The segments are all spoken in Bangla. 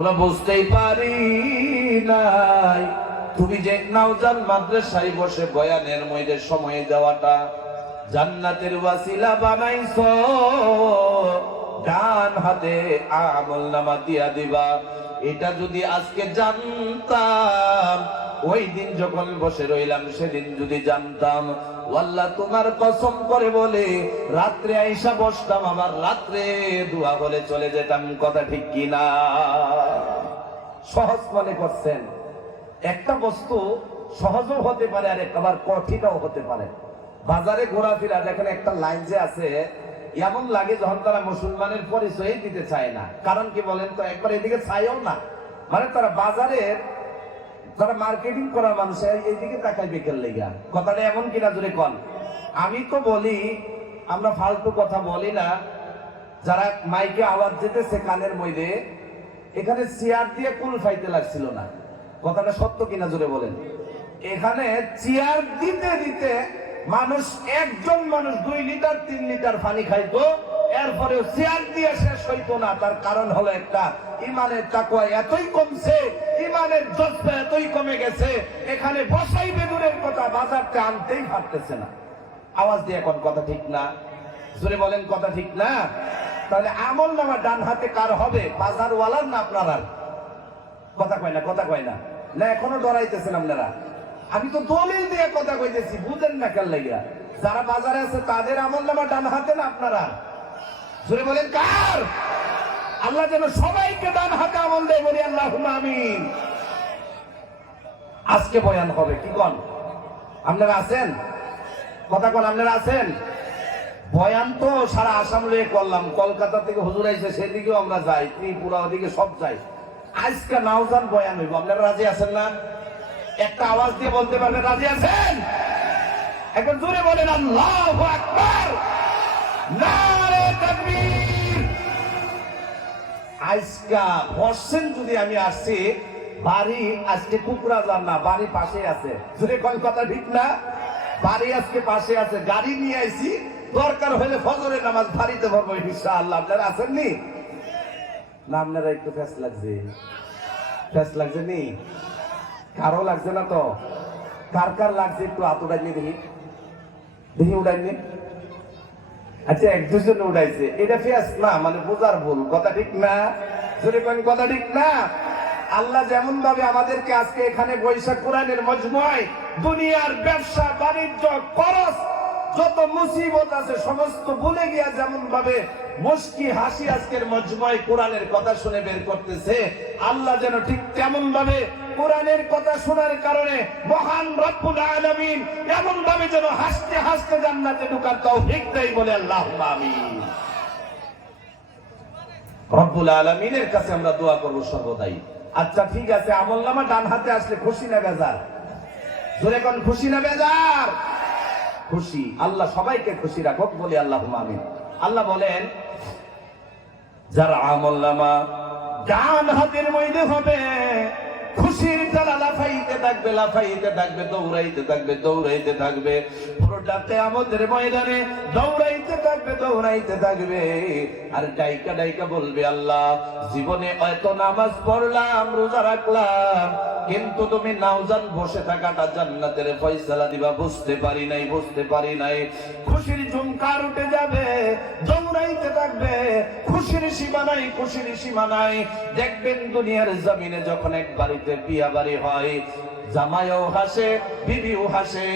আমরা বুঝতেই পারি নাই তুমি যে নাওজান মাদ্রাসায় বসে বয়ানের মধ্যে সময় দেওয়াটা জান্নাতের ওয়াসিলা বানাইছো। ডান হাতে আমলনামা দিয়া দিবা, এটা যদি আজকে জানতাম, ওই দিন যখন বসে রইলাম সেদিন যদি জানতাম, আল্লাহ তোমার কসম করে বলে রাত্রে আইসা বসতাম, আবার রাত্রে দোয়া বলে চলে যেতাম। কথা ঠিক কিনা? সহজ মনে করছেন? একটা বস্তু সহজও হতে পারে আর একবার কঠিনও হতে পারে। বাজারে ঘোরাফেরা দেখেন, একটা লাইন যে আছে, এমন লাগে যখন তারা মুসলমানের পরিচয় দিতে চায় না। কারণ কি বলেন তো? একবার এদিকে চাইও না, মানে তারা বাজারের যারা মার্কেটিং করার মানুষ এইদিকে তাকায় বেকের লেগা। কথাটা এমন কিনা জোরে কন। আমি তো বলি, আমরা ফালতু কথা বলি না। যারা মাইকে আওয়াজ যেতেছে কানের মধ্যে, এখানে চেয়ার দিয়ে কুল ফাইতে লাগছিল না। কথাটা সত্য কিনা জোরে বলেন। এখানে চেয়ার দিতে দিতে মানুষ, একজন মানুষ 2 লিটার 3 লিটার পানি খাইতো, এরপরেও চেয়ার দিয়ে শেষ হইতো না। তার কারণ হলো একটা, ইমানের তাকওয়া এতই কমছে, ইমানের জজ্বা এতই কমে গেছে, এখানে বসাই বেদুরের কথা বাজারতে আনতেই পারতেছে না। আওয়াজ দিয়ে এখন কথা ঠিক না? জোরে বলেন কথা ঠিক না? তাহলে আমলনামা ডান হাতে কার হবে? বাজারওয়ালার না আপনার? কথা কয় না, কথা কয় না। না এখনো ডরাইতেছেন আপনারা? আমি তো দলিল দিয়ে কথা কইতেছি, বুঝেন না কেন লাগিয়া? যারা বাজারে আছে তাদের আমলনামা ডান হাতে না আপনারা? জোরে বলেন কার? আল্লাহ যেন সবাইকে ডান হাতে আমল দেয়, বলি আল্লাহুম্মা আমিন। আজকে বয়ান হবে, কি কন? আপনারা আছেন? কথা কন, আপনারা আছেন? বয়ান তো সারা আসাম লয়ে করলাম, কলকাতা থেকে হুজুর আইছে সেদিকেও আমরা যাই, ত্রিপুরা ওদিকে সব যাই। আজকে নাওজান বয়ান হইব, আপনারা রাজি আছেন না? একটা আওয়াজ দিয়ে বলতে পারবেন রাজি আছেন? একবার জোরে বলেন আল্লাহু আকবার, নারে তাকবীর। আজকা বসছেন যদি আমি আসছি, বাড়ি আজকে কুকরাজার না, বাড়ি পাশে আছে। জোরে কোন কথা ঠিক না? বাড়ি আজকে পাশে আছে, গাড়ি নিয়ে আইছি, দরকার হলে ফজরের নামাজ বাড়িতে পড়বো ইনশাআল্লাহ। আপনারা আছেননি না? আপনারা একটু ফ্যাস লাগছে, ফ্যাস লাগছে নি? কারো লাগছে না তো? কার কার লাগছে একটু হাত উঠাইনি দেখি, দেখি উঠাইনি। আচ্ছা, 1-2 জন উঠাইছে, এটা ফেস না, মানে বোঝার ভুল। কথা ঠিক না? যদি কোন কথা ঠিক না? আল্লাহ যেমন ভাবে আমাদেরকে আজকে এখানে বৈশাখ কোরআনের মজমুআয় দুনিয়ার ব্যবসা বাণিজ্য খরচ যত মুসিবত আছে সমস্ত ভুলে গিয়া যেমন ভাবে মুস্কি হাসি আজকের মজমুআয় কোরআনের কথা শুনে বের করতেছে, আল্লাহ যেন ঠিক তেমন ভাবে কোরআনের কথা শোনার কারণে মহান রব্বুল আলামিন এমন ভাবে যেন হাসতে হাসতে জান্নাতে ঢোকার তৌফিক দেয়, বলে আল্লাহুম্মা আমিন। রব্বুল আলামিনের কাছে আমরা দোয়া করব সর্বদাই। আচ্ছা ঠিক আছে, আমলনামা ডান হাতে আসলে খুশি না বেজার? জোরে কোন খুশি না বেজার? খুশি। আল্লাহ সবাইকে খুশি রাখুক, বলি আল্লাহুম্মা আমিন। আল্লাহ বলেন, যার আমলনামা ডান হাতের মধ্যে হবে, খুশির জ্বালা লাফাইতে থাকবে, লাফাইতে থাকবে, দৌড়াইতে থাকবে, দৌড়াইতে থাকবে, পুরোটাতে আমাদের ময়দানে দৌড়াইতে থাকবে, দৌড়াইতে থাকবে। আর ডাইকা ডাইকা বলবে, আল্লাহ জীবনে এত নামাজ পড়লাম, রোজা রাখলাম, কিন্তু তুমি নাওজান বসে থাকাটা জান্নাতের ফয়সালা দিবা বুঝতে পারি নাই, বুঝতে পারি নাই। খুশির ঝুমকার উঠে যাবে, দৌড়াইতে থাকবে, খুশির সীমা নাই, খুশির সীমা নাই। দেখবেন দুনিয়ার জমিনে যখন এক বাড়িতে বিয়া বাড়ি হয়, জামাইও হাসে, বিবিও হাসে,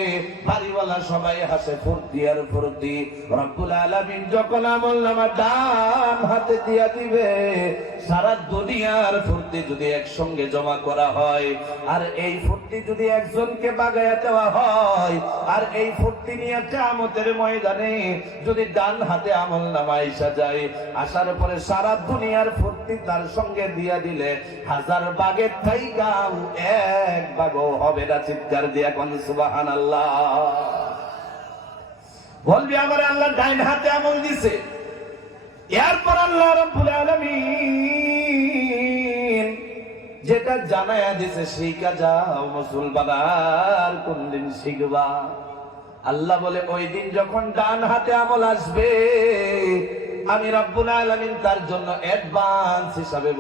বাড়িওয়ালা সবাই হাসে, ফুর্তি আর ফুর্তি। রব্বুল আলামিন যখন আমলনামা ডান হাতে দিয়া দিবে, সারা দুনিয়ার ফুর্তি যদি একসঙ্গে জমা করা হয়, আর এই ফুর্তি যদি একজনকে বাগাইয়া দেওয়া হয়, আর এই ফুর্তি নিয়ে কিয়ামতের ময়দানে যদি ডান হাতে আমলনামা আইসা যায়, আসার পরে সারা দুনিয়ার ফুর্তি তার সঙ্গে দিয়া দিলে 1000 ভাগের থাইকাও 1 ভাগও হবে না। চিৎকার দিয়া কোন সুবহানাল্লাহ। বলবি আমার আল্লাহ ডাইন হাতে আমল দিছে, এরপর আল্লাহ রাব্বুল আলামিন যেটা জানায়া দিছে শিখা যাও মুসলমান, আর কোনদিন শিখবা? আল্লাহ বলে, ওই দিন যখন ডান হাতে আমল আসবে, আমি রব্বুল আলামিন তার জন্য অ্যাডভান্স হিসাবে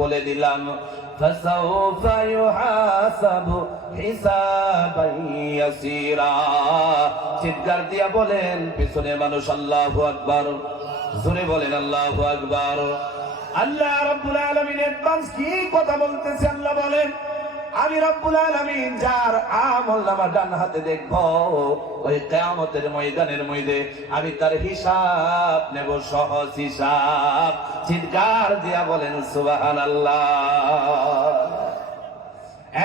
বলে দিলাম, ফাসাউফা ইউহাসাবু হিসাবান ইয়াসীরা। চিৎকার দিয়া বলেন পিছনে মানুষ আল্লাহু আকবার, জোরে বলেন আল্লাহু আকবার। আল্লাহ রাব্বুল আলামিন অ্যাডভান্স কি কথা বলতেছে? আল্লাহ বলেন, আমি রব্বুল আলামিন যার আমলনামা ডান হাতে দেখব, ওই কিয়ামতের ময়দানের মধ্যে আমি তার হিসাব নেব, সহজ হিসাব। চিৎকার দিয়া বলেন সুবহানাল্লাহ।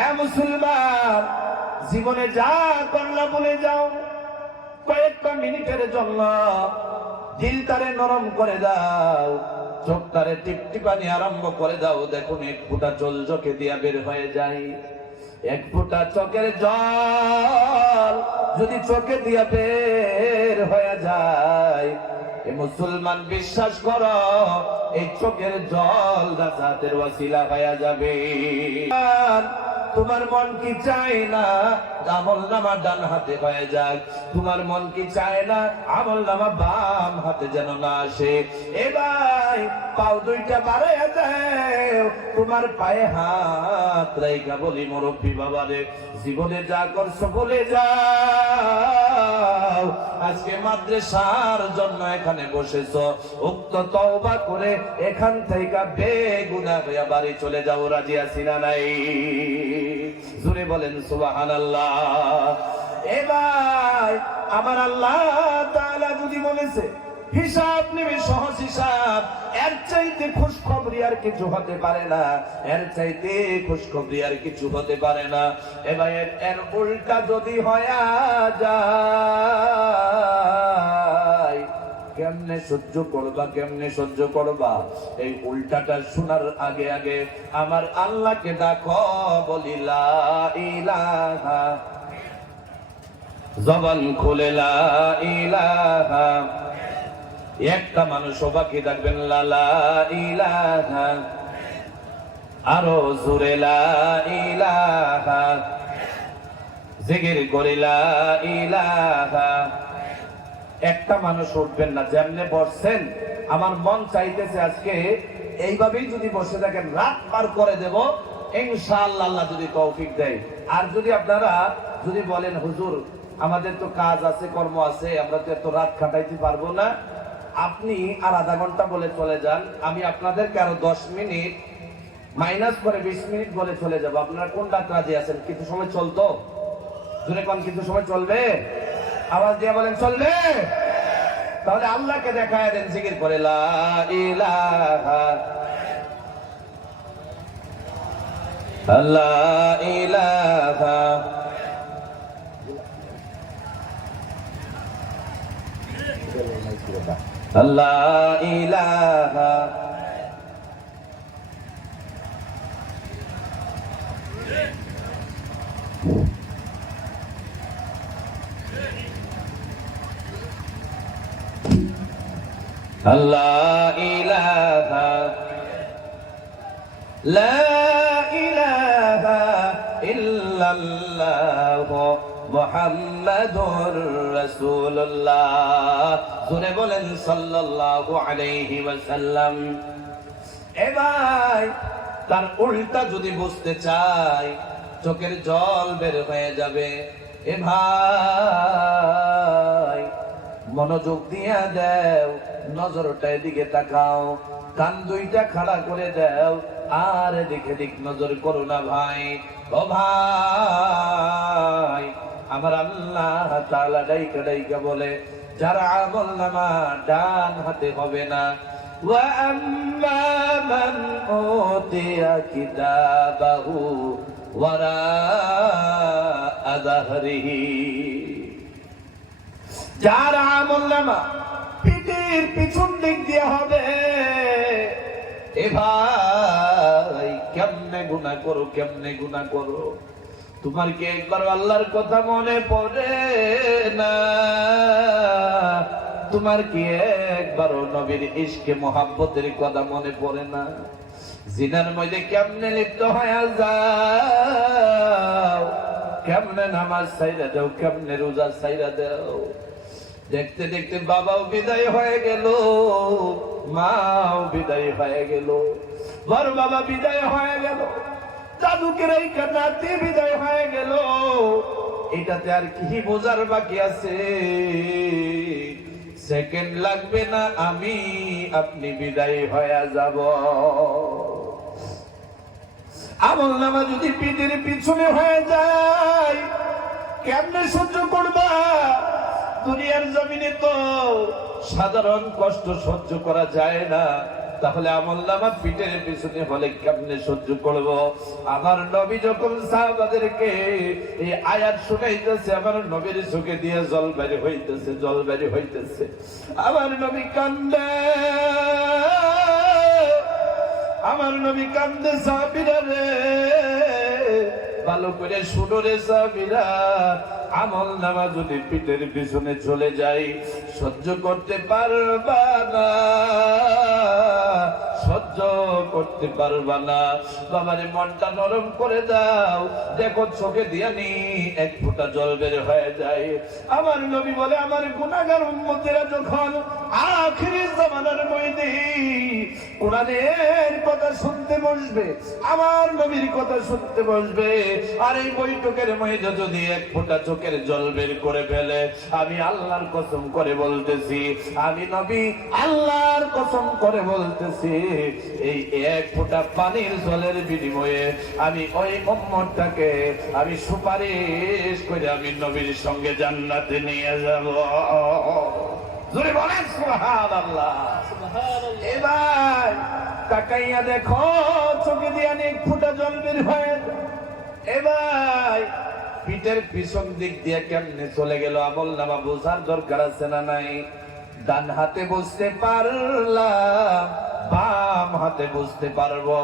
এ মুসলমান, জীবনে যা করলা বলে যাও, কয়েকটা মিনিটের জন্য দিলটারে নরম করে দাও, চোখটারে টিপটিপানি আরম্ভ করে দাও। দেখুন এক ফোঁটা জল চোখে দিয়া বের হয়ে যায়, এক ফোঁটা চোখের জল যদি চোখে দিয়া বের হয়ে যায়, এ মুসলমান বিশ্বাস করো, এই চোখের জল নাজাতের ওয়াসিলা হয়ে যাবে। তোমার মন কি চায় না আমলনামা ডান হাতে হয়ে যাক? তোমার মন কি চায় না আমলনামা বাম হাতে যেন না আসে? এবার পাও দুইটা বাড়াইয়া দাও, তোমার পায়ে হাত রাইখা বলি, মুরব্বী বাবারে, জীবনে যা করছো বলে যাও। আজকে মাদ্রাসার জন্য এখানে বসেছো, উক্ত তওবা করে এখান থেকে বেগুনাহ হইয়া বাড়ি চলে যাও। রাজি আছি না নাই? জোরে বলেন সুবহানাল্লাহ। এবার আমার আল্লাহ তাআলা যদি বলেছে হিসাব নেবে, সহজ হিসাব, এর চাইতে খুশখবরি আর কিছু হতে পারে না, এর চাইতে খুশখবরি আর কিছু হতে পারে না। এবার এর উল্টা যদি হয়ে যায়, কেমনে সহ্য করবা, কেমনে সহ্য করবা? এই উল্টাটা শোনার আগে আগে আমার আল্লাহকে ডাকো, বলি লা ইলাহা, জবান খুলে লা ইলাহা। একটা মানুষ বাকি থাকবেন, লা ইলাহা, আরো জোরে লা ইলাহা, জিকির করে লা ইলাহা। একটা মানুষ উঠবেন না, যেমনে বসছেন আমার মন চাইতেছে আজকে এইভাবেই যদি বসে থাকেন রাত পার করে দেব ইনশাআল্লাহ, আল্লাহ যদি তৌফিক দেয়। আর যদি আপনারা যদি বলেন হুজুর আমাদের তো কাজ আছে, কর্ম আছে, আমরা তো এত রাত কাটাইতে পারবো না, আপনি আর আধা ঘন্টা বলে চলে যান, আমি আপনাদেরকে আরো 10 মিনিট মাইনাস করে 20 মিনিট বলে চলে যাব। আপনারা কোনটা কাজে আছেন? কিছু সময় চলতো, জোরে কোন কিছু সময় চলবে? আওয়াজ দিয়ে বলেন চলবে। তাহলে আল্লাহকে দেখায় দেন, জিকির করে লা ইলাহা, লা ইলাহা, লা ইলাহা, لا إله لا إله إلا الله محمد رسول الله জোরে বলেন সাল্লাল্লাহু আলাইহি ওয়াসাল্লাম। এবার তার উল্টা যদি বুঝতে চাই, চোখের জল বের হয়ে যাবে। এ ভাই মনোযোগ দিয়া দেও, নজরটা এদিকে তাকাও, কান দুইটা খাড়া করে দাও, আর এদিকে দিক নজর করো না ভাই। ও ভাই, আমার আল্লাহ তাআলা ডাইকা ডাইকা বলে, যারা আমলনামা ডান হাতে হবে না, ওয়া আম্মা মান উতিয়া কিতাবাহু ওয়ারাআ যাহরিহি, যার আমলনামা পিঠের পিছন দিক দিয়ে হবে। এ ভাই কেমনে গুনাহ করো, কেমনে গুনাহ করো? তোমার কি একবার আল্লাহর কথা মনে পড়ে না? তোমার কি একবারও নবীর ইশকে মোহাব্বতের কথা মনে পড়ে না? জিনার মধ্যে কেমনে লিপ্ত হয়ে যাও, কেমনে নামাজ ছাইরা দাও, কেমনে রোজা ছাইরা দাও, দেখতে দেখতে বাবাও বিদায় হয়ে গেল, মাও বিদায় হয়ে গেল, বড় বাবা বিদায় হয়ে গেল, দাদুকে রেখে নাতি বিদায় হয়ে গেল। এটাতে আর কি বোঝার বাকি আছে? সেকেন্ড লাগবে না, আমি আপনি বিদায় হয়ে যাব। আমল নামা যদি পিঠের পিছনে হয়ে যায়, কেমনে সহ্য করবা? দুনিয়ার জমিনে তো সাধারণ কষ্ট সহ্য করা যায় না, তাহলে আমল নামা পিঠের পিছনে হলে কেমনে সহ্য করব? আমার নবী যখন সাহাবাদেরকে এই আয়াত শুনাইতেছে, আমার নবীর চোখে দিয়ে জল বের হইতেছে, জল বের হইতেছে। আমার নবী কান্দে, আমার নবী কান্দে। সাহাবীরা রে, ভালো করে শুনো রে সাহাবীরা, আমল নামা যদি পিঠের পিছনে চলে যায়, সহ্য করতে পারবা না, সহ্য করতে পারবা না। বাবারে মনটা নরম করে দাও, দেখো চোখে দিয়ানি এক ফোঁটা জল বের হয়ে যায়। আমার নবী বলে, আমার গুনাহগার উম্মতেরা যখন আখিরি জামানার মধ্যে কোরআনের কথা শুনতে বসবে, আমার নবীর কথা শুনতে বসবে, আর এই বৈঠকের মধ্যে যদি এক ফোঁটা চোখের জল বের করে ফেলে, আমি আল্লাহর কসম করে বলতেছি, আমি নবী আল্লাহর কসম করে বলতেছি, এই এক ফোঁটা পানির জলের বিনিময়ে আমি ওই উম্মতটাকে আমি সুপারিশ করে আমি নবীর সঙ্গে জান্নাতে নিয়ে যাব। জোরে বলেন সুবহানাল্লাহ। এবার তাকাইয়া দেখো, চোখে দিয়ে এক ফোঁটা জল বের হয়। এবার পিঠের পিছন দিক দিয়ে কেমনে চলে গেল? আমল নামা বোঝার দরকার আছে না নাই? ডান হাতে বুঝতে পারলাম, বাম হাতে বুঝতে পারবো,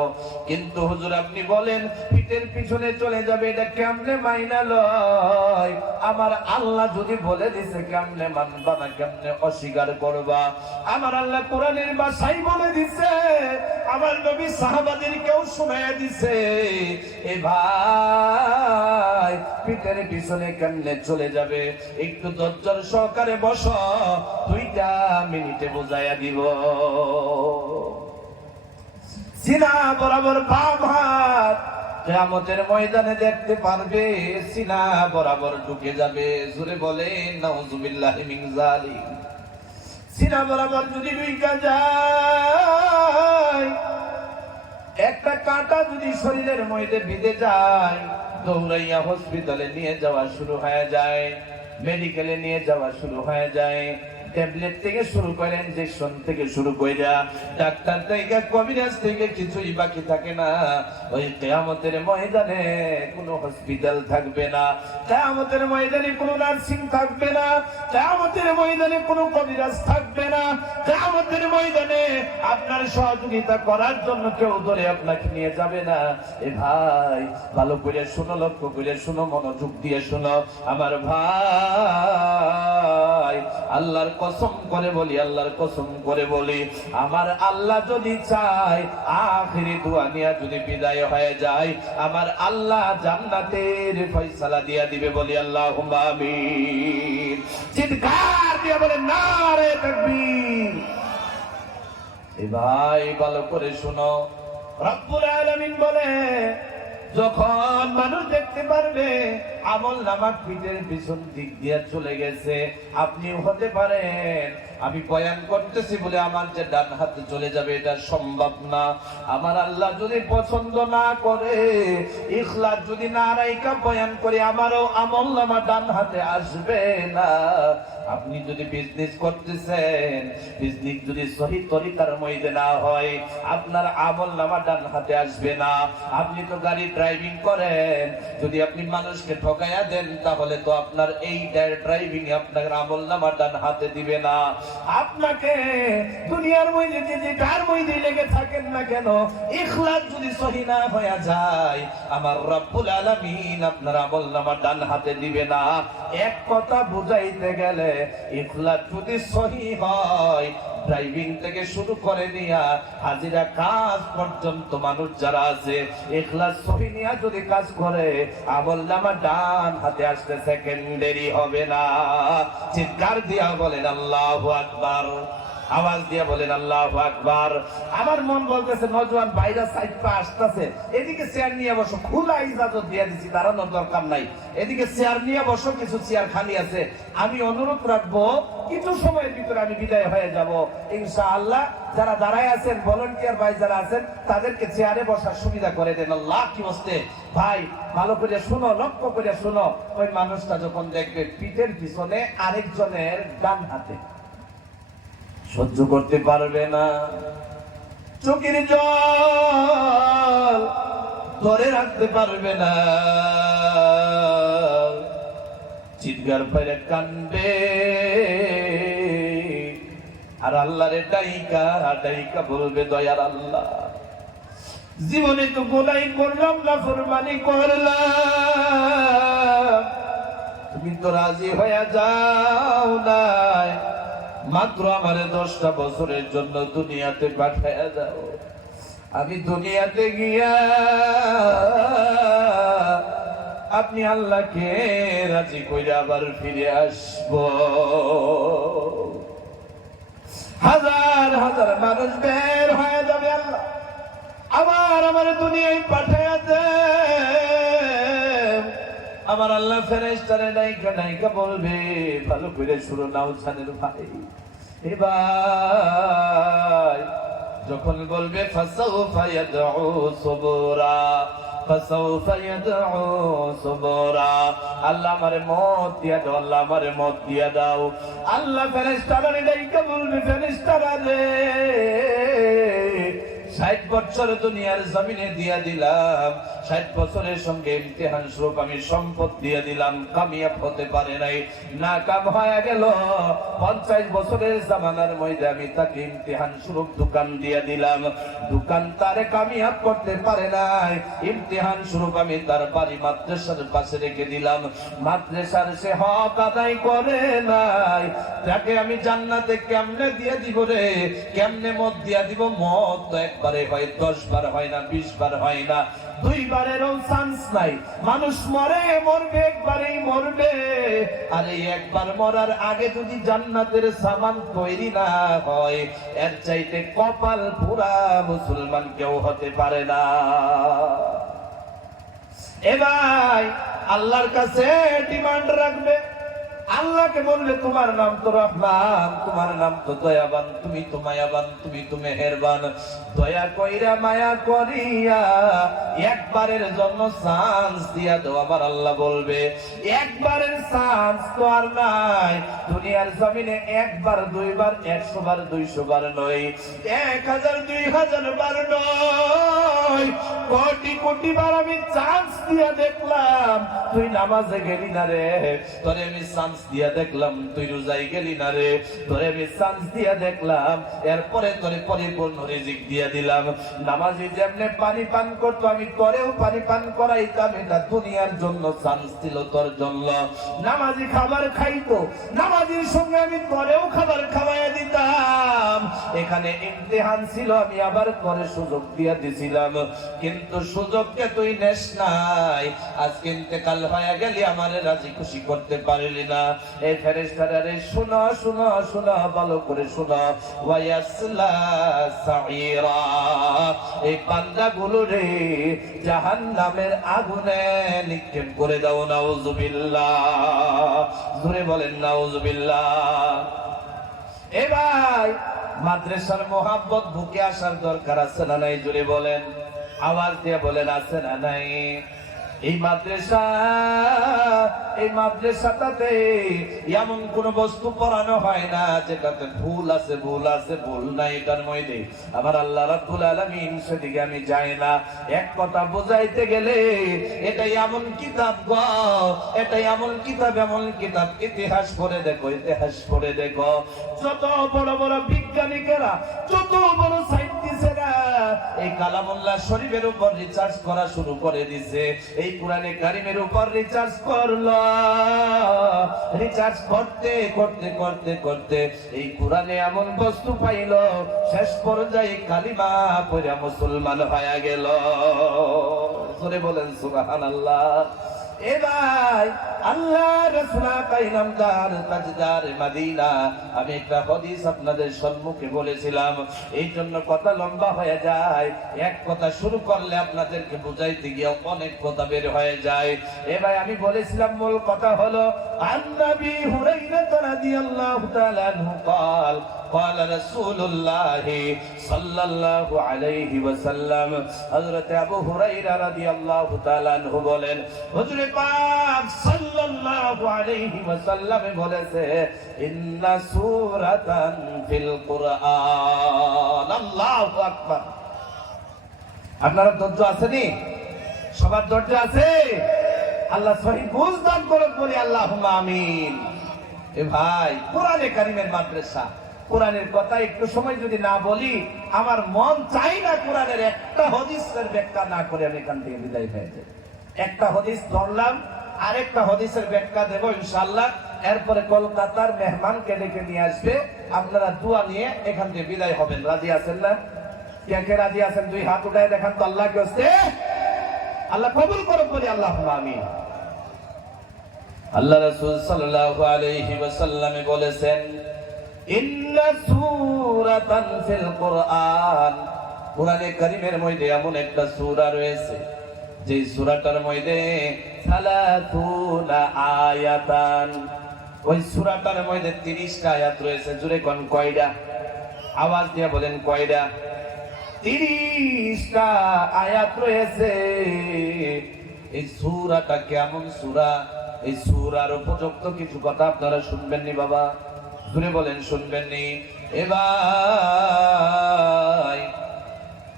কিন্তু হুজুর আপনি বলেন পিঠের পিছনে চলে যাবে, এটা কেমনে মাইনা লয়? আমার আল্লাহ যদি বলে দিছে, কেমনে মানবা না, কেমনে অস্বীকার করবা? আমার আল্লাহ কোরআনের ভাষায় বলে দিছে, আমার নবী সাহাবাদেরকেও শোনায়া দিছে। এ ভাই, পিঠের পিছনে কেমনে চলে যাবে? একটু ধৈর্যের সহকারে বসো, 2 মিনিটে বুঝাইয়া দিব। সিনা বরাবর বাম হাত কিয়ামতের ময়দানে দেখতে পারবে, সিনা বরাবর ঢুকে যাবে। জোরে বলেন নাউযুবিল্লাহি মিন যালিক। সিনা বরাবর যদি ঢুকে যায়, একটা কাঁটা যদি শরীরের মধ্যে বিঁধে যায়, দৌড়াইয়া হসপিটালে নিয়ে যাওয়া শুরু হয়ে যায়, মেডিকেলে নিয়ে যাওয়া শুরু হয়ে যায়। ট্যাবলেট থেকে শুরু করে, ইনজেকশন থেকে শুরু করে, ডাক্তার থেকে কবিরাজ থেকে কিছুই বাকি থাকে না। ওই কিয়ামতের ময়দানে কোনো হসপিটাল থাকবে না, কিয়ামতের ময়দানে কোনো নার্সিং থাকবে না, কিয়ামতের ময়দানে কোনো কবিরাজ থাকবে না, কিয়ামতের ময়দানে আপনার সহযোগিতা করার জন্য কেউ ধরে আপনাকে নিয়ে যাবে না। এ ভাই, ভালো করে শোনো, লক্ষ্য করে শোনো, মনোযোগ দিয়ে শোনো আমার ভাই। আল্লাহর কসম করে বলি, আল্লাহর কসম করে বলি, আমার আল্লাহ যদি চায় আখিরি দোয়া নিয়ে যদি বিদায় হয়ে যায়, আমার আল্লাহ জান্নাতের ফয়সালা দিয়া দিবে। বলি আল্লাহুম্মা আমিন। চিৎকার দিয়ে বলেন নারে তাকবীর। এ ভাই, ভালো করে শোনো, রব্বুল আলামিন বলে, যখন মানুষ দেখতে পারবে আমল নামা পিঠের পিছন দিক দিয়ে চলে গেছে, আপনি হতে পারেন আমি বয়ান করতেছি বলে আমার যে ডান হাতে চলে যাবে এটা সম্ভব না। আমার আল্লাহ যদি পছন্দ না করে, ইখলাস যদি না রাইখা বয়ান করে, আমারও আমল নামা ডান হাতে আসবে না। আপনি যদি বিজনেস করতেছেন, বিজনেস যদি সহি তরিকার মধ্যে না হয়, আপনার আমল নামা ডান হাতে আসবে না। আপনি তো গাড়ি ড্রাইভিং করেন, যদি আপনি মানুষকে ঠকাইয়া দেন, তাহলে তো আপনার এই ড্রাইভিং আপনার আমল নামা ডান হাতে দিবে না। আপনাকে দুনিয়ার মধ্যে যে যার মধ্যে লেগে থাকেন না কেন, ইখলাস যদি সহি না হয়ে যায়, আমার রব্বুল আলামিন আপনার আমল নামা ডান হাতে দিবে না। এক কথা বুঝাইতে গেলে, ইখলাস যদি সহি হয়, ড্রাইভিং থেকে শুরু করে নিয়া হাজিরা কাজ পর্যন্ত মানুষ যারা আছে ইখলাস সহি নিয়া যদি কাজ করে আমলনামা ডান হাতে আসতে সেকেন্ডারি হবে না। চিৎকার দিয়া বলেন আল্লাহু আকবার, আওয়াজ দিয়ে বলেন আল্লাহু আকবার। আমার মন বলতেছে নজওয়ান ভাইরা সাইড পা আসতেছে, এদিকে চেয়ার নিয়ে বসো, খোলা ইজাজত দিয়ে দিছি, দাঁড়ানোর দরকার নাই, এদিকে চেয়ার নিয়ে বসো, কিছু চেয়ার খালি আছে। আমি অনুরোধ রাখবো কিছু সময়ের ভিতরে আমি বিদায় হয়ে যাব ইনশাআল্লাহ। যারা দাঁড়ায় আছেন ভলান্টিয়ার ভাই যারা আছেন তাদেরকে চেয়ারে বসার সুবিধা করে দেন। আল্লাহ কি বসতে ভাই ভালো করে শুনো, লক্ষ্য করে শুনো। ওই মানুষটা যখন দেখবে পিঠের পিছনে আরেকজনের ডান হাতে, সহ্য করতে পারবে না, চোখের জল ধরে রাখতে পারবে না, চিৎকার করে কান্দবে আর আল্লাহরে ডাইকা ডাইকা বলবে দয়ার আল্লাহ, জীবনে তো গোলাই করলাম না, ফরমানি করলাম, তুমি তো রাজি হয়ে যাও নাই, মাত্র আমার 10টা বছরের জন্য দুনিয়াতে পাঠাইয়া দাও, আমি দুনিয়াতে গিয়া আপনি আল্লাহকে রাজি করে আবার ফিরে আসব। হাজার হাজার মানুষ বের হয়ে যাবে, আল্লাহ আবার আমার দুনিয়ায় পাঠাইয়া দেন। আমার আল্লাহ ফেরেশতারে নাইকা নাইকা বলবে, ভালো করে শুরু নাও ছানের ভাই, এ ভাই যখন বলবে ফাসাউফা ইয়াদউ সুবুরা, ফাসাউফা ইয়াদউ সুবুরা, আল্লাহ আমারে মত দিয়া দাও, আল্লাহ আমারে মত দিয়া দাও। আল্লাহ ফেরেশতারে নাইকা বলবে, ফেরেশতারা রে 60 বছর দুনিয়ার জমিনে দিয়া দিলাম, 60 বছরের সঙ্গে ইমতিহান স্বরূপ আমি সম্পদ দিয়ে দিলাম, কামিয়াব হতে পারে নাই, নাকাম হয়ে গেল। 50 বছরের জামানার মধ্যে আমি তাকে ইমতিহান স্বরূপ দোকান দিয়ে দিলাম, দোকান তারে কামিয়াব করতে পারে নাই, ইমতিহান স্বরূপ আমি তার বাড়ি মাদ্রাসার পাশে রেখে দিলাম, মাদ্রাসার সে হক আদায় করে নাই, তাকে আমি জান্নাতে কেমনে দিয়ে দিব রে, কেমনে মত দিয়া দিব? মত তো একবারে হয়, 10 বার হয় না, 20 বার হয় না, 2 বারেরও চান্স নাই। মানুষ মরে মরবে, একবারেই মরবে। আর এই একবার মরার আগে যদি জান্নাতের সামান তৈরি না হয়, এর চাইতে কপাল পুরা মুসলমান কেউ হতে পারে না। এ ভাই আল্লাহর কাছে ডিমান্ড রাখবে, আল্লাহকে বলবে তোমার নাম তো রহমান, তোমার নাম তো দয়াবান, তুমি তো মায়াবান, তুমি তো মেহেরবান, দয়া কইরা মায়া করিয়া একবারের জন্য চান্স দিয়া দাও। আমার আল্লাহ বলবে একবারের চান্স তো আর নাই, দুনিয়ার জমিনে 1 বার 2 বার 100 বার 200 বার নয়, 1000 2000 বার নয়, কোটি কোটি বার আমি চান্স দিয়া দেখলাম তুই নামাজে গেলি না রে, তোরে আমি চান্স দিয়া দেখলাম তুই রোজায় গেলি না রে, তোরে আমি চান্স দিয়া দেখলাম, এরপরে তোরে পরিপূর্ণ রিজিক দিয়া দিলাম। নামাজি যেমনে পানি পান করতো আমি তোরেও পানি পান করাইতাম, এটা দুনিয়ার জন্য চান্স ছিল তোর জন্য। নামাজি খাবার খাইতো, নামাজির সঙ্গে আমি তোরেও খাবার খাওয়াইয়া দিতাম, এখানে ইমতিহান ছিল, আমি আবার তোরে সুযোগ দিয়া দিছিলাম, কিন্তু সুযোগকে তুই নেস নাই, আজকে ইন্তেকাল হয়ে গেলি আমারে রাজি খুশি করতে পারলি না। এই ফেরেশতারা রে শোনো শোনো শোনো, ভালো করে শোনো, ওয়ায়াসলা সাইরা, এই বান্দাগুলো রে জাহান্নামের আগুনে নিক্ষেপ করে দাও। নাউযুবিল্লাহ, জোরে বলেন নাউযুবিল্লাহ। এ ভাই মাদ্রাসার মোহাব্বত বুকে আসার দরকার আছে না নাই? জোরে বলেন, আওয়াজ দিয়ে বলেন আছে না নাই? এই মাদ্রাসাটাতে এমন কোন বস্তু পড়ানো হয় না যেটাতে ভুল আছে, ভুল আছে, ভুল নাই এটার মধ্যে। আমার আল্লাহ রাব্বুল আলামিন সেদিকে আমি যাই না। এক কথা বুঝাইতে গেলে এটাই এমন কিতাব গো, এটাই এমন কিতাব, এমন কিতাব, ইতিহাস পড়ে দেখো, ইতিহাস পড়ে দেখো, যত বড় বড় বিজ্ঞানীরা, যত বড় সায়েন্টিস্ট দিছে না, এই কালামুল্লাহ শরীফের উপর রিচার্জ করা শুরু করে দিছে, এই কোরআনে কারিমের উপর রিচার্জ করলো। রিচার্জ করতে করতে করতে করতে এই কোরআনে এমন বস্তু পাইলো, শেষ পর্যায়ে কালিমা পড়ে মুসলমান হয়ে গেল। জোরে বলেন সুবহানাল্লাহ। এ ভাই, আল্লাহ রাসূল কাইনামদার তাজদার মদিনা, আমি একটা হাদিস আপনাদের সম্মুখে বলেছিলাম, এই জন্য কথা লম্বা হয়ে যায়। এক কথা শুরু করলে আপনাদেরকে বুঝাইতে গিয়ে অনেক কথা বের হয়ে যায়। এ ভাই, আমি বলেছিলাম মূল কথা হলো আন নবী হুরায়রা রাদিয়াল্লাহু তাআলা আনহু قال قال رسول الله صلى الله عليه وسلم, হযরত আবু হুরায়রা রাদিয়াল্লাহু তাআলা আনহু বলেন, হুজুর পাক সাল্লাল্লাহু আলাইহি ওয়াসাল্লাম বলেছে, ইন্না সূরাতান ফিল কুরআন। আল্লাহু আকবার। আপনারা ধৈর্য আছেনি? সবার ধৈর্য আছে? আল্লাহ সহি বুঝ দান করুন, বলি আল্লাহুম্মা আমিন। এ ভাই, কোরআনে কারিমের মাদ্রাসা, কোরআনের কথা একটু সময় যদি না বলি, আমার মন চাই না কোরআনের একটা হাদিসের ব্যাখ্যা না করে আমি এখান থেকে বিদায় হয়ে যাই। একটা হাদিস ধরলাম, আরেকটা হাদিসের ব্যাখ্যা দেব ইনশাআল্লাহ। এরপরে কলকাতার মেহমানকে ডেকে নিয়ে আসবে, আপনারা দোয়া নিয়ে এখান থেকে বিদায় হবেন। রাজি আছেন না? কে কে রাজি আছেন? দুই হাত উঠায় দেখান তো। আল্লাহ কে হচ্ছে, আল্লাহ কবুল করুন, বলি আল্লাহুম্মা আমিন। আল্লাহ রাসূল সাল্লাল্লাহু আলাইহি ওয়াসাল্লাম বলেছেন, ইন্না সূরাতান ফিল কুরআন, কোরআনে কারীমের মধ্যে এমন একটা সূরা রয়েছে যে সূরাটার মধ্যে 30 আয়াতান, ওই সূরাটার মধ্যে 30টা আয়াত রয়েছে। জোরে কোন কয়টা? আওয়াজ দিয়ে বলেন কয়টা? 30টা আয়াত রয়েছে। এই সূরাটা কেমন সূরা, এই সূরার উপযুক্ত কিছু কথা আপনারা শুনবেননি বাবা? জোরে বলেন শুনবেননি? এবার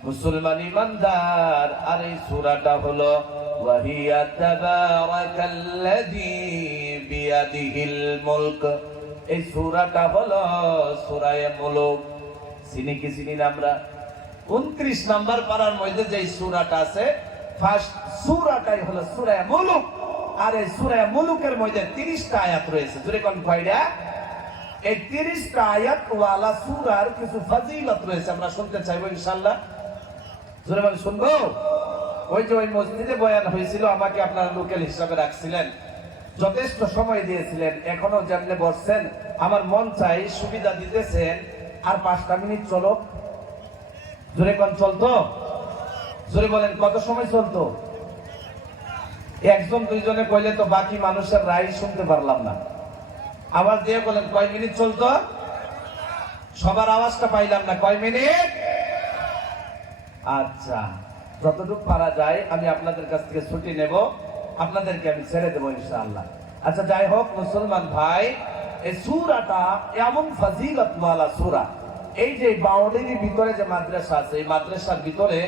মুসলমান ইমানদার, আর এই সূরাটা হলো ওয়াহিয়া তাবারাকাল্লাযী বিয়াদিহিল মুলক। এই সূরাটা হলো সূরায়ে মুলক। চিনি কি চিনি না আমরা? 29 নাম্বার পারার মধ্যে যে সূরাটা আছে, ফার্স্ট সূরাটাই হলো সূরায়ে মুলক। আর এই সূরায়ে মুলকের মধ্যে 30টা আয়াত রয়েছে। জোরে কোন কয়টা? এই 30টা আয়াত ওয়ালা সূরার কিছু ফজিলত রয়েছে, আমরা শুনতে চাইবো ইনশাআল্লাহ। জোরে বলে শুনবো? ওই যে ওই মসজিদে বয়ান হয়েছিল, আমাকে আপনারা লোকাল হিসাবে রাখছিলেন, যথেষ্ট সময় দিয়েছিলেন, এখনো যেমনে বসছেন আমার মন চাই সুবিধা দিতেছেন, আর 5টা মিনিট চলো। জোরে কোন চলতো? জোরে বলেন কত সময় চলতো? একজন দুইজনে কইলে তো বাকি মানুষের রায় শুনতে পারলাম না। আওয়াজ দিয়ে বলেন কয় মিনিট চলতো? সবার আওয়াজটা পাইলাম না। কয় মিনিট? আচ্ছা, যতটুকু পারা যায় আমি আপনাদের কাছ থেকে ছুটি নেব, আপনাদেরকে আমি ছেড়ে দেবো ইনশাআল্লাহ। আচ্ছা, যাই হোক মুসলমান ভাই, এই সূরাটা এমন ফজিলত ওয়ালা সূরা। এই যে বাউন্ডারির ভিতরে যে মাদ্রাসা আছে, এই মাদ্রাসার ভিতরে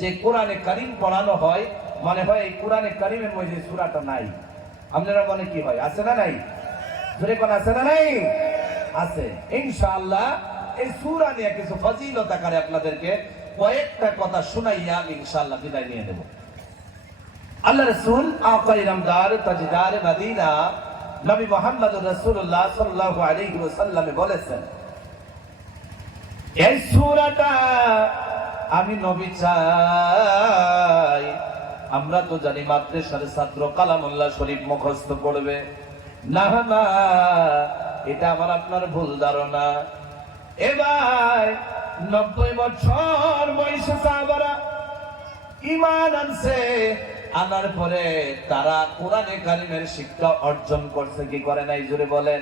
যে কোরআনে কারীম পড়ানো হয়, মনে হয় এই কোরআনে কারীমের মধ্যে সূরাটা নাই। আপনারা মনে কি হয়, আছে না নাই? জোরে কোন আছে না নাই? আছে ইনশাআল্লাহ। এই সূরা নিয়ে কিছু ফজিলত আকারে আপনাদেরকে কয়েকটা কথা শুনাইয়া আমি ইনশাআল্লাহ বিদায় নিয়ে দেব। আল্লাহ রাসূল আকা ইরামদার তাজদার মদিনা নবী মুহাম্মদুর রাসূলুল্লাহ সাল্লাল্লাহু আলাইহি ওয়াসাল্লাম বলেছেন, এই সূরাটা আমি নবী চাই। আমরা তো জানি মাদ্রাসার ছাত্র কালামুল্লাহ শরীফ মুখস্থ করবে না, না, এটা আমার আপনার ভুল ধারণা। এবার 90 বছর বয়সে সাহাবারা ঈমান আনছে, আনার পরে তারা কোরআনে কারীমের শিক্ষা অর্জন করছে কি করে নাই? জোরে বলেন,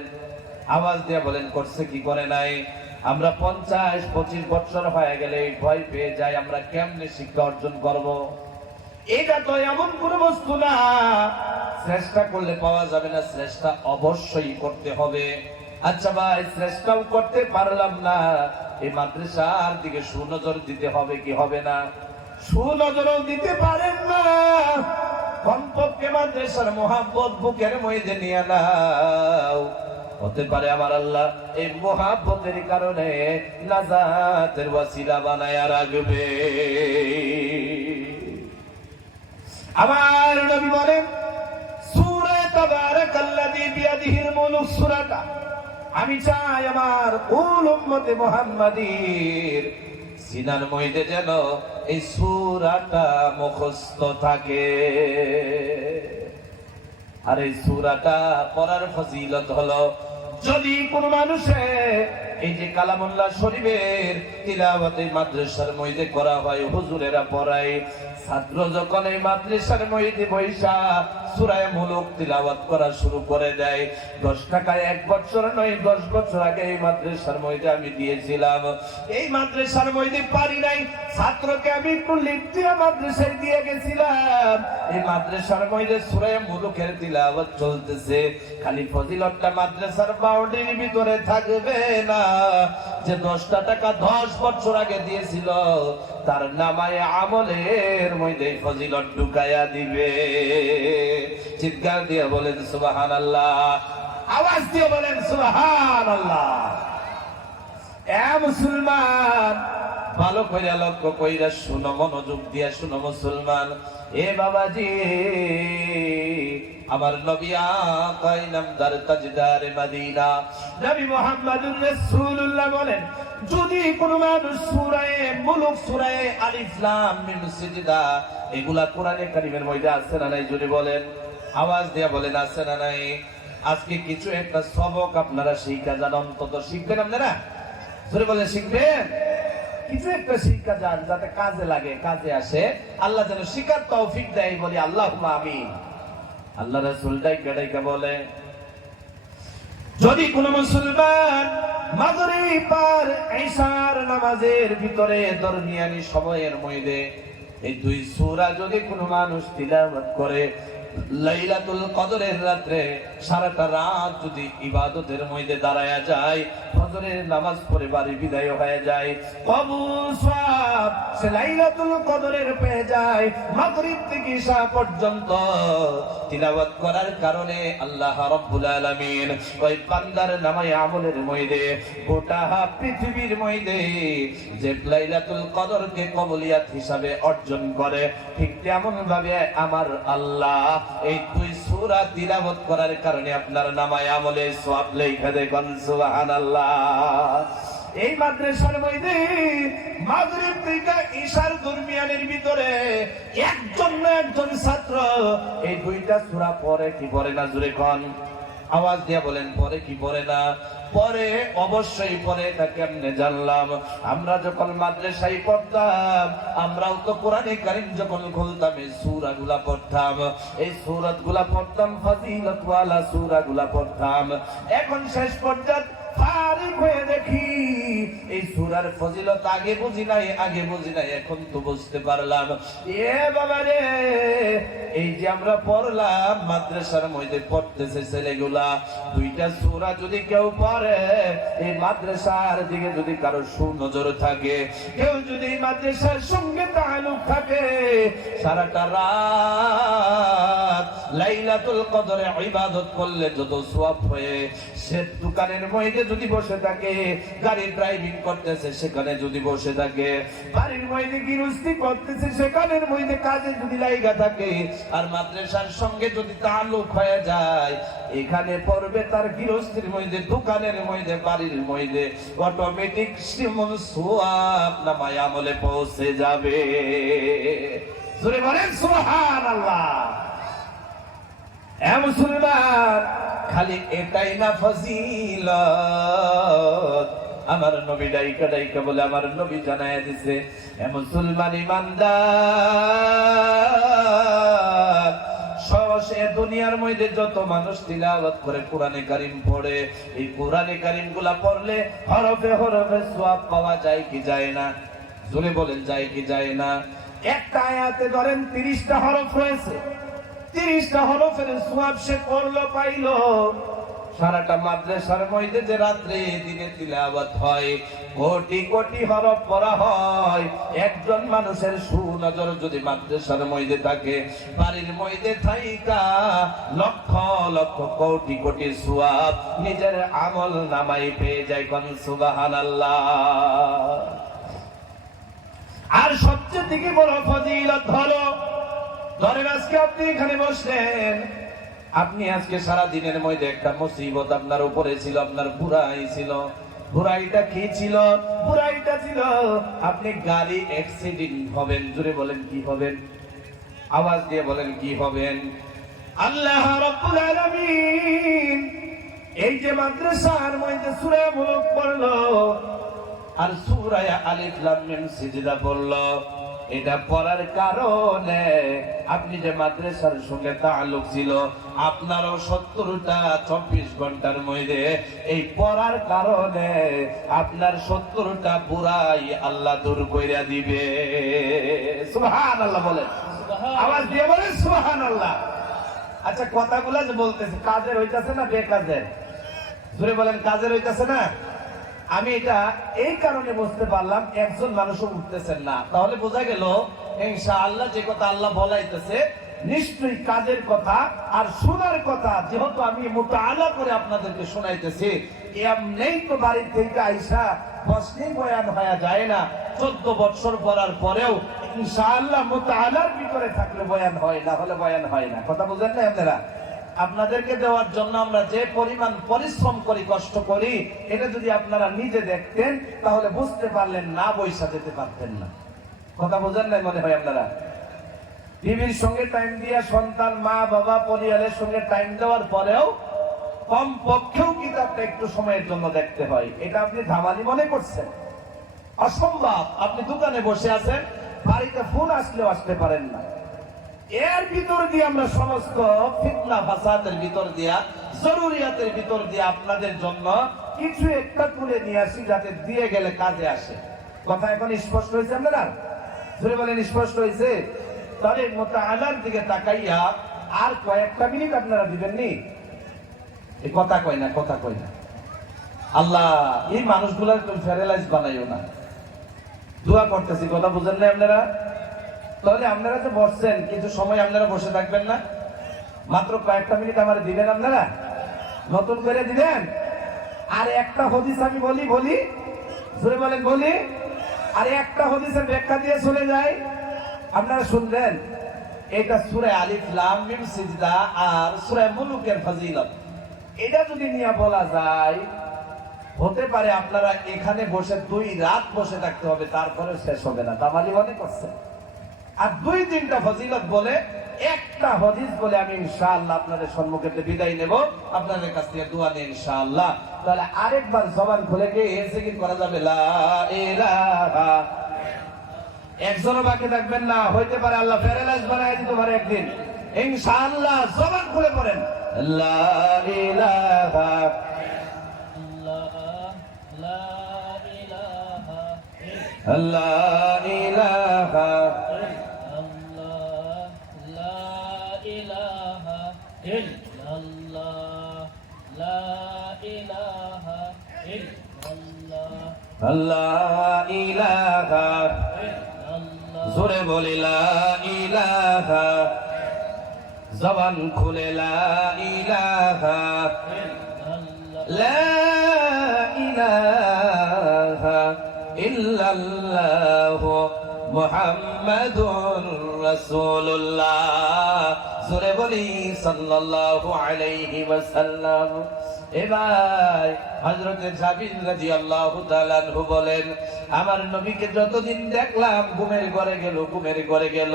আওয়াজ দিয়ে বলেন, করছে কি করে নাই? আমরা 50-25 বছর হয়ে গেলে ভয় পেয়ে যাই, আমরা কেমনে শিক্ষা অর্জন করব? এটা তো এমন কোন বস্তু না চেষ্টা করলে পাওয়া যাবে না, চেষ্টা অবশ্যই করতে হবে। আচ্ছা ভাই, চেষ্টাও করতে পারলাম না, এই মাদ্রাসার দিকে সুনজর দিতে হবে কি হবে না? সুনজরও দিতে পারেন না, কমপক্ষে মাদ্রাসার মোহাব্বত বুকের মধ্যে নিয়ে নাও। হতে পারে আমার আল্লাহ এই মুহাব্বতের কারণে নাজাতের ওয়াসিলা বানায়া রাখবে। আমার নবী বলেন সূরা তাবারাকাল্লাযী বিয়াদিহিল মুলক সূরাটা আমি চাই আমার কুল উম্মতে মুহাম্মাদীর সিনার মধ্যে যেন এই সূরাটা মুখস্থ থাকে। আর এই সূরাটা পড়ার ফজিলত হলো, যদি কোন মানুষে এই যে কালামুল্লাহ শরীফের তিলাওয়াত এই মাদ্রাসার মধ্যে করা হয়, হুজুরেরা পড়ায়, ছাত্র যখন এই মাদ্রাসার মধ্যে বৈশা সূরা মুলক তিলাওয়াত করা শুরু করে দেয়, 10 টাকায় 1 বছর নয় 10 বছর আগে এই মাদ্রাসার মধ্যে আমি দিয়েছিলাম। এই মাদ্রাসার মধ্যে পারি নাই, ছাত্রকে আমি একটু লিফট দিয়ে মাদ্রাসায় দিয়ে গেছিলাম। এই মাদ্রাসার মধ্যে সূরা মুলকের তিলাওয়াত চলতেছে, খালি ফজিলতটা মাদ্রাসার বাউন্ডারির ভিতরে থাকবে না, যে 10 টাকা 10 বছর আগে দিয়েছিল তার নামায়ে আমলের মধ্যে ফজিলত ঢুকায়া দিবে। চিৎকার দিয়ে বলেন সুবহানাল্লাহ, আওয়াজ দিয়ে বলেন সুবহানাল্লাহ। এ মুসলমান, ভালো কইরা লক্ষ্য কইরা শুনো, মনোযোগ দিয়া শুনো মুসলমান। এ বাবাজি, আমার নবী আকা ইনামদার তাজদার মদিনা নবী মুহাম্মদুর রাসূলুল্লাহ বলেন, যদি কোন মানুষ সূরা মুলক, সূরা আলিফ লাম মিম সিজদা এগুলা কোরআনে কারীমের মধ্যে আছে না নাই? যদি বলেন, আওয়াজ দিয়া বলেন আছে না নাই? আজকে কিছু একটা সবক আপনারা শিক্ষা যান, অন্তত শিখবেন আপনারা। যদি বলেন শিখবেন, কিছু একটা শিক্ষা যান যাতে কাজে লাগে, কাজে আসে, আল্লাহ যেন শিখার তৌফিক দেয়, বলি আল্লাহুম্মা আমিন। আল্লাহ রাসূল ডাইকা বলে, যদি কোন মুসলমান মাগরিব আর ইশার নামাজের ভিতরে দরমিয়ানি সময়ের মধ্যে এই 2 সূরা যদি কোন মানুষ তিলাওয়াত করে, লাইলাতুল কদরের রাতে সারাটা রাত যদি ইবাদতের মধ্যে দাঁড়ায়া যায়, ফজরের নামাজ পড়ে বাড়ি বিদায় হয়ে যায়, কবুল সওয়াব সে লাইলাতুল কদরের পেয়ে যায়। মাগরিব থেকে ইশা পর্যন্ত তিলাওয়াত করার কারণে আল্লাহ রাব্বুল আলামিন ওই বান্দার নামায়ে আমলের মধ্যে গোটা পৃথিবীর মধ্যে যে লাইলাতুল কদরকে কবুলিয়াত হিসাবে অর্জন করে, ঠিক তেমন ভাবে আমার আল্লাহ এই 2 সূরা তিলাওয়াত করার কারণে আপনার নামায়ে আমলে সওয়াব লেখা দেখুন সুবহানাল্লাহ। এই মাদ্রাসার মধ্যে মাগরিব থেকে ইশার দরমিয়ানের ভিতরে একজন ছাত্র এই 2টা সূরা পড়ে কি পড়ে না? জোরে কোন, আওয়াজ দিয়া বলেন, পড়ে কি পড়ে না? পরে, অবশ্যই পরে। তা কেমনে জানলাম? আমরা যখন মাদ্রাসায় পড়তাম, আমরাও তো কোরআনে কারীম যখন খুলতাম এই সূরাগুলা পড়তাম, এই সূরাতগুলা পড়তাম, ফজিলত ওয়ালা সূরাগুলা পড়তাম। এখন শেষ পর্যন্ত ফারিক হয়ে দেখি এই সূরার ফজিলত আগে বুঝি নাই, এখন তো বুঝতে পারলাম। এ বাবা রে, এই যে আমরা পড়লাম মাদ্রাসার মধ্যে পড়তেছে ছেলেগুলা, 2টা সূরা যদি কেউ পড়ে, এই মাদ্রাসার দিকে যদি কারো সুনজর থাকে, কেউ যদি মাদ্রাসার সঙ্গে তাআল্লুক থাকে, সারাটা রাত লাইলাতুল কদরে ইবাদত করলে যত সওয়াব হয়, সে দোকানের মধ্যে যদি বসে থাকে, গাড়ি ড্রাইভিং করতেছে সেখানে যদি বসে থাকে, বাড়ির মধ্যে গৃহস্থী করতেছে সেখানের মধ্যে কাজে যদি লাইগা থাকে, আর মাদ্রাসার সঙ্গে যদি তাআল্লুক হয়ে যায়, এখানে পড়বে তার গৃহস্থীর মধ্যে, দোকানের মধ্যে, বাড়ির মধ্যে অটোমেটিক সিমন সওয়াব নামায়ে আমলে পৌঁছে যাবে। জোরে বলেন সুবহানাল্লাহ। এ মুসলমান, খালি এটাই না ফজিলত? আমার নবী ডাইকা বলে, আমার নবী জানায়া দিছে, এ মুসলমান ইমানদার, সে দুনিয়ার মধ্যে যত মানুষ তিলাওয়াত করে, কোরআনে কারীম পড়ে, এই কোরআনে কারীম গুলা পড়লে হরফে হরফে সওয়াব পাওয়া যায় কি যায় না? জোরে বলেন, যায় কি যায় না? একটা আয়াতে ধরেন 30টা হরফ রয়েছে, 30টা হরফের সওয়াব সে পড়লো, পাইলো। সারাটা মাদ্রাসার মধ্যে যে রাত্রে দিনে তিলাওয়াত হয়, কোটি কোটি হরফ পড়া হয়, একজন মানুষের সুনজর যদি মাদ্রাসার মধ্যে থাকে, বাড়ির মধ্যে থাইকা লক্ষ লক্ষ কোটি কোটি সওয়াব নিজের আমল নামাই পেয়ে যায়। কোন সুবহানাল্লাহ। আর সবচেয়ে থেকে বড় ফজিলত হলো, ধরেন আজকে আপনি এখানে বসলেন, আপনি আজকে সারা দিনের মধ্যে একটা মুসিবত আপনার উপরে ছিল, আপনার বুড়াই ছিল। বুড়াইটা কি ছিল? বুড়াইটা ছিল আপনি গাড়ি অ্যাক্সিডেন্ট হবেন। জোরে বলেন কি হবেন? আওয়াজ দিয়ে বলেন কি হবেন? আল্লাহ রাব্বুল আলামিন এই যে মাদ্রাসার মধ্যে সূরা মুলক পড়লো আর সূরা আলিফ লাম মিম সিজদা পড়লো, এটা পড়ার কারণে আপনি যে মাদ্রাসার সঙ্গে তাআল্লুক ছিল, আপনারও 70টা 24 ঘন্টার মধ্যে এই পড়ার কারণে আপনার 70টা বুরাই আল্লাহ দূর কইরা দিবে। সুবহানাল্লাহ বলেন, আওয়াজ দিয়ে বলেন সুবহানাল্লাহ। আচ্ছা, কথাগুলো যে বলতেছে কাজের হইতাছে না বেকাজের? জোরে বলেন, কাজের হইতাছে না? আমি এটা এই কারণে বুঝতে পারলাম, একজন মানুষও উঠতেছেন না, তাহলে বোঝা গেল ইনশাআল্লাহ যে কথা আল্লাহ বলাইতেছে নিশ্চয়ই কাজের কথা আর শোনার কথা। যেহেতু আমি মুতাআলা করে আপনাদেরকে শোনাইতেছি, এমনিই তো বাড়ি থেকে আইসা বসলেই বয়ান হয়ে যায় না। 14 বছর পড়ার পরেও ইনশাআল্লাহ মুতাআলার ভিতরে থাকলে বয়ান হয়, না হলে বয়ান হয় না। কথা বুঝেন না আপনারা? আপনাদেরকে দেওয়ার জন্য আমরা যে পরিমাণ পরিশ্রম করি, কষ্ট করি, এটা যদি আপনারা নিজে দেখতেন তাহলে বুঝতে পারলেন না, বইসা যেতে পারতেন না। কথা বোঝেন নাই মনে হয় আপনারা? টিভির সঙ্গে টাইম দিয়া, সন্তান, মা বাবা, পরিবারের সঙ্গে টাইম দেওয়ার পরেও কম পক্ষেও কিতাবটা একটু সময়ের জন্য দেখতে হয়। এটা আপনি ধামালি মনে করছেন? অসম্ভব। আপনি দোকানে বসে আছেন, বাড়িতে ফোন আসলেও আসতে পারেন না। এর ভিতর দিয়ে আমরা সমস্ত ফিতনা ফাসাদের ভিতর দিয়া, জরুরিয়াতের ভিতর দিয়ে আপনাদের জন্য কিছু একটা তুলে নিয়ে আসি, যাতে দিয়ে গেলে কাজে আসে। কথা এখন স্পষ্ট হয়েছে আপনারা? ধরে বলেন স্পষ্ট হয়েছে? তাহলে মুতাআলার দিকে তাকাইয়া আর কয়েকটা মিনিট আপনারা দিবেননি? এই কথা কয় না, কথা কয় না। আল্লাহ এই মানুষগুলার তুমি প্যারালাইজ বানাইও না। দোয়া করতেছি, কথা বুঝেন না আপনারা? তাহলে আপনারা তো বসছেন, কিছু সময় আপনারা বসে থাকবেন না? মাত্র কয়েকটা মিনিট আমার দিবেন, আপনারা নতুন করে দিবেন। আর একটা হাদিস আমি বলি, জোরে বলেন বলি, আর একটা হাদিসের ব্যাখ্যা দিয়ে চলে যায়, আপনারা শুনবেন। এটা সূরা আলিফ লাম মিম সিজদা আর সূরা মুলুকের ফজিলত। এটা যদি নিয়ে বলা যায়, হতে পারে আপনারা এখানে বসে 2 রাত বসে থাকতে হবে, তারপরে শেষ হবে না। তামালি মনে করছে? আর 2-3টা ফজিলত বলে একটা হাদিস বলে আমি ইনশাআল্লাহ আপনাদের সম্মুখে বিদায় নেব, আপনাদের কাছ থেকে দোয়া নিয়ে ইনশাআল্লাহ। তাহলে আরেকবার জবান খুলে কে জিকির করা যাবে, লা ইলাহা। একজনও বাকি থাকবেন না, হইতে পারে আল্লাহ প্যারালাইজ বানায় দিতে পারে একদিন। ইনশাআল্লাহ জবান খুলে পড়েন, লা ইলাহা লা ইলাহা আল্লাহ ইলাহা, জোরে বলি লা ইলাহা, জবান খুলে লা ইলাহা, লা ইলাহা ইল্লাল্লাহু মুহাম্মাদুর রাসূলুল্লাহ। জোরে বলি সাল্লাল্লাহু আলাইহি ওয়াসাল্লাম। এবার হযরতে জাবির রাদিয়াল্লাহু তাআলা আনহু বলেন, আমার নবীকে যতদিন দেখলাম ঘুমের ঘরে গেল,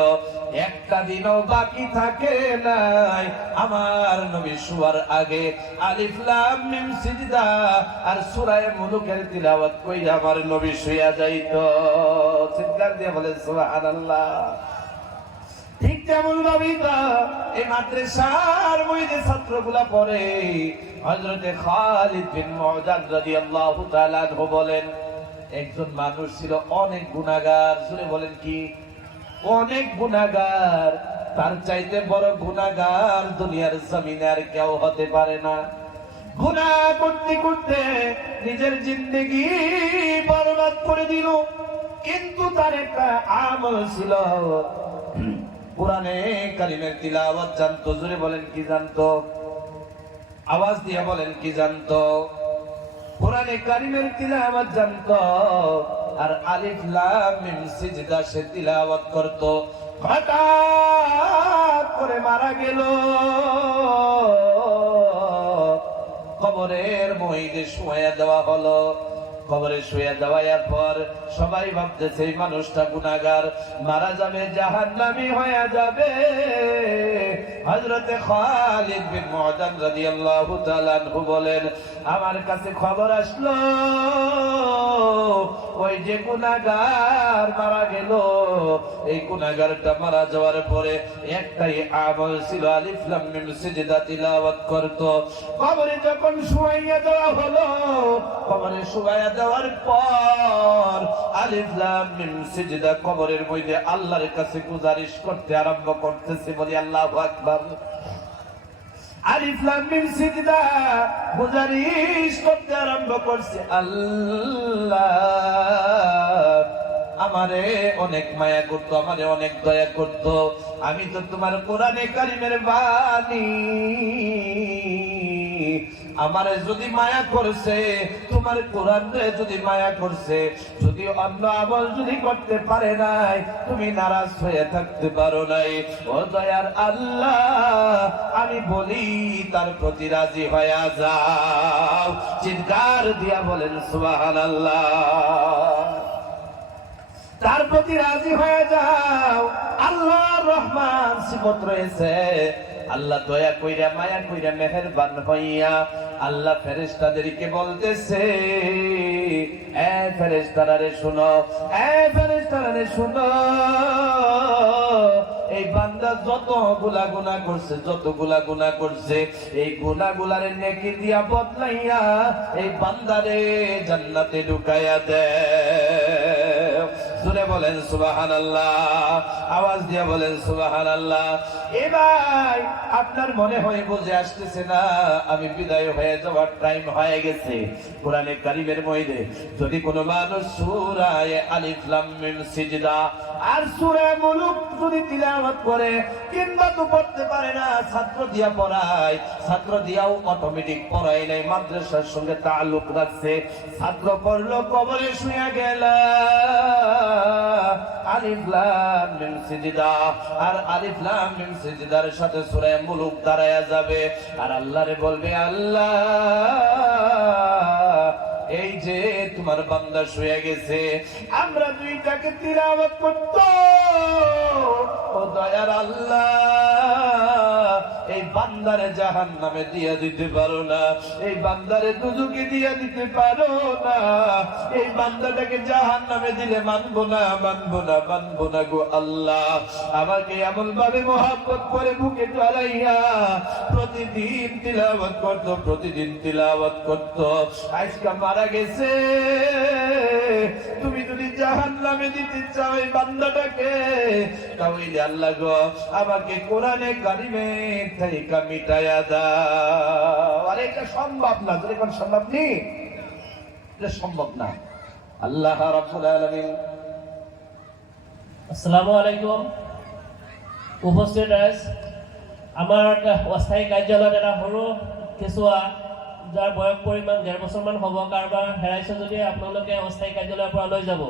একটা দিনও বাকি থাকে নাই আমার নবী শোয়ার আগে আলিফ লাম মিম সিজদা আর সূরা মুলুকের তিলাওয়াত কইরা আমার নবী শুয়া যাইতো। চিৎকার দিয়ে বলেন সুবহানাল্লাহ। ঠিক তেমন ভাবেই তো এই মাদ্রাসার মধ্যে ছাত্রগুলা পড়ে। হযরতে খালিদ বিন মুআযাদ রাদিয়াল্লাহু তাআলা আনহু বলেন, একজন মানুষ ছিল অনেক গুনাহগার। শুনে বলেন কি? অনেক গুনাহগার। তার চাইতে বড় গুনাহগার দুনিয়ার জমিনে আর কেউ হতে পারে না। গুনাহ করতে করতে নিজের জিন্দেগি বরবাদ করে দিল। কিন্তু তার একটা আমল ছিল, কোরআনে কারিমের তিলাওয়াত জানতো। জোরে বলেন কি জানতো? আওয়াজ দিয়ে বলেন কি জানতো? কোরআনে কারিমের তিলাওয়াত জানতো। আর আলিফ লাম মিম সিজদা সে তিলাওয়াত করত। হঠাৎ করে মারা গেল, কবরের মধ্যে শুয়ে দেওয়া হলো। কবরে শুয়ে দেওয়ার পর সবাই ভাবতেছে এই মানুষটা গুনাহগার, মারা যাবে, জাহান্নামী হয়ে যাবে। হযরতে খালিদ বিন মুআযান রাদিয়াল্লাহু তাআলা আনহু বলেন, আমার কাছে খবর আসলো ওই যে গুনাহগার মারা গেল, এই গুনাহগারটা মারা যাওয়ার পরে একটাই আমল ছিল, আলিফ লাম মিম সিজদা তিলাওয়াত করত। কবরে যখন শুয়াইয়া দেওয়া হলো, কবরে শুয়াইয়া দেওয়ার পর আলিফ লাম মিম সিজদা কবরের মধ্যে আল্লাহর কাছে গুজারিশ করতে আরম্ভ করতেছে। বলি আল্লাহু আকবার। আলিফ লাম মিম সিজদা গুজারিশ করতে আরম্ভ করছে, আল্লাহ আমারে অনেক মায়া করতো, আমারে অনেক দয়া করতো, আমি তো তোমার কোরআনে কারিমের বাণী, আমারে যদি মায়া করছে, তোমার কোরআনে যদি মায়া করছে, যদি অন্য আমল যদি করতে পারে নাই, তুমি নারাজ হয়ে থাকতে পারো নাই। ও দয়ার আল্লাহ, আমি বলি তার প্রতি রাজি হয়ে যাও। চিৎকার দিয়া বলেন সুবহানাল্লাহ। তার প্রতি রাজি হয়ে যাও। আল্লাহর রহমান সিফত রয়েছে। আল্লাহ দয়া কইরা মায়া কইরা মেহেরবান হইয়া আল্লাহ ফেরেশতাদেরকে বলতেছে, এ ফেরেশতারা রে শুনো, এ ফেরেশতারা রে শুনো, এই বান্দা যতগুলা গুনাহ করছে, যতগুলা গুনাহ করছে, এই গুনাহগুলারে নেকি দিয়া বদলাইয়া এই বান্দারে জান্নাতে ঢুকাইয়া দেয়। জোরে বলেন সুবহানাল্লাহ, আওয়াজ দিয়ে বলেন সুবহানাল্লাহ। এ ভাই, আপনার মনে হয় বুঝে আসতেছে না আমি বিদায় হয়ে যাওয়ার টাইম হয়ে গেছে। কোরআনে কারিমের মধ্যে যদি কোনো মানুষ সূরা আলিফ লাম মিম সিজদা আর সূরা মুলুক যদি তিলাওয়াত করে, কিংবা তো পড়তে পারে না, ছাত্র দিয়া পড়ায়, ছাত্র দিয়াও অটোমেটিক পড়ায় নাই, মাদ্রাসার সঙ্গে তাআল্লুক রাখছে, ছাত্র পড়লো, কবরে শুয়ে গেল, আলিফ লাম মিম সিজদা আর আলিফ লাম মিম সিজদার সাথে সূরা মুলুক দাঁড়ায়া যাবে, আর আল্লাহরে বলবে, আল্লাহ এই যে তোমার বান্দা শুয়ে গেছে, আমরা দুইটাকে তিলাওয়াত করত, ও দয়ার আল্লাহ এই বান্দারে জাহান্নামে দিয়া দিতে পারো না, এই বান্দারে দুজকে দিয়া দিতে পারো না, এই বান্দাটাকে জাহান্নামে দিলে মানবো না, মানবো না, মানবো না গো আল্লাহ। আমাকে এমন ভাবে মহব্বত করে বুকে জড়াইয়া প্রতিদিন তিলাওয়াত করতো, প্রতিদিন তিলাওয়াত করতো, আজকে মারা গেছে, তুমি যদি জাহান্নামে দিতে চাও এই বান্দাটাকে, তাহলে আল্লাহ গো আমাকে কোরআনে কারিমে থেকে মিটায়া দাও। আর এটা সম্ভব না, যদি কোন সম্ভব নেই, এটা সম্ভব না। আল্লাহ রাব্বুল আলামিন। আসসালামু আলাইকুম। উপস্থিত আছে আমাৰ অস্থায়ী কাৰ্যালয়ত এটা সৰু কেঁচুৱা, যাৰ বয়স পৰিমাণ 1.5 বছৰমান হ'ব, কাৰোবাৰ হেৰাইছে যদি আপোনালোকে অস্থায়ী কাৰ্যালয়ৰ পৰা লৈ যাব।